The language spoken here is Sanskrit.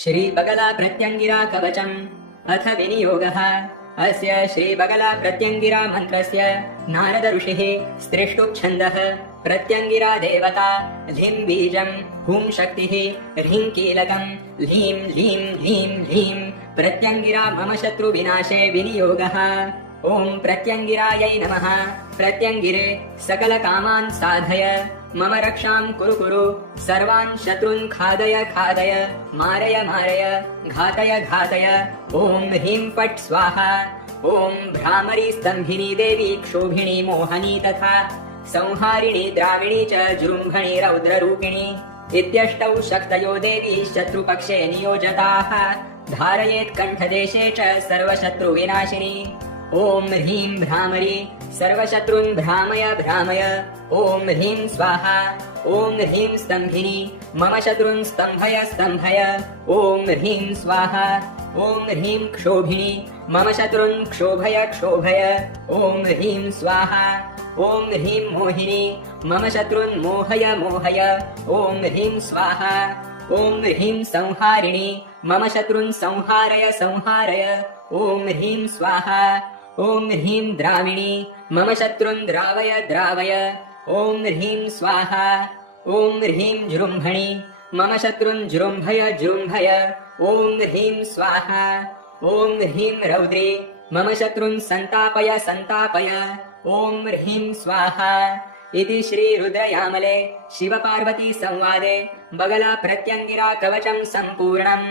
श्रीबगला प्रत्यङ्गिरा कवचम् अथ विनियोगः। अस्य श्रीबगला प्रत्यङ्गिरा मन्त्रस्य नारद ऋषिः स्त्रिष्टुप्छन्दः। प्रत्यङ्गिरा देवता ह्लीं बीजम् हुं शक्तिः ह्रीं कीलकम् ह्लीं ह्लीं ह्लीं ह्लीं प्रत्यङ्गिरा मम शत्रुविनाशे विनियोगः। ॐ प्रत्यङ्गिरायै नमः। प्रत्यङ्गिरे सकलकामान् साधय मम रक्षां कुरु कुरु सर्वान् शत्रून् खादय खादय मारय मारय घातय घातय। ॐ ह्रीं फट् स्वाहा। ॐ भ्रामरी स्तम्भिनी देवी क्षोभिणी मोहनी तथा संहारिणी द्राविणी च जृम्भणी रौद्ररूपिणी इत्यष्टौ शक्तयो देवी शत्रुपक्षे नियोजताः। धारयेत् कण्ठदेशे च सर्वशत्रुविनाशिनी। ॐ ह्रीं भ्रामरी सर्वशत्रून् भ्रामय भ्रामय। ॐ ह्रीं स्वाहा। ॐ ह्रीं स्तम्भिनी मम शत्रून् स्तम्भय स्तम्भय। ॐ ह्रीं स्वाहा। ॐ ह्रीं क्षोभिणी मम शत्रून् क्षोभय क्षोभय। ॐ ह्रीं स्वाहा। ॐ ह्रीं मोहिनी मम शत्रून् मोहय मोहय। ॐ ह्रीं स्वाहा। ॐ ह्रीं संहारिणी मम शत्रून् संहारय संहारय। ॐ ह्रीं स्वाहा। ॐ ह्रीं द्राविणी मम शत्रून् द्रावय द्रावय। ॐ ह्रीं स्वाहा। ॐ ह्रीं जृम्भणी मम शत्रून् जृम्भय जृम्भय। ॐ ह्रीं स्वाहा। ॐ ह्रीं रौद्री मम शत्रून् सन्तापय सन्तापय। ॐ ह्रीं स्वाहा। इति श्री रुद्रयामले शिवपार्वती संवादे बगला प्रत्यङ्गिरा कवचम् सम्पूर्णम्।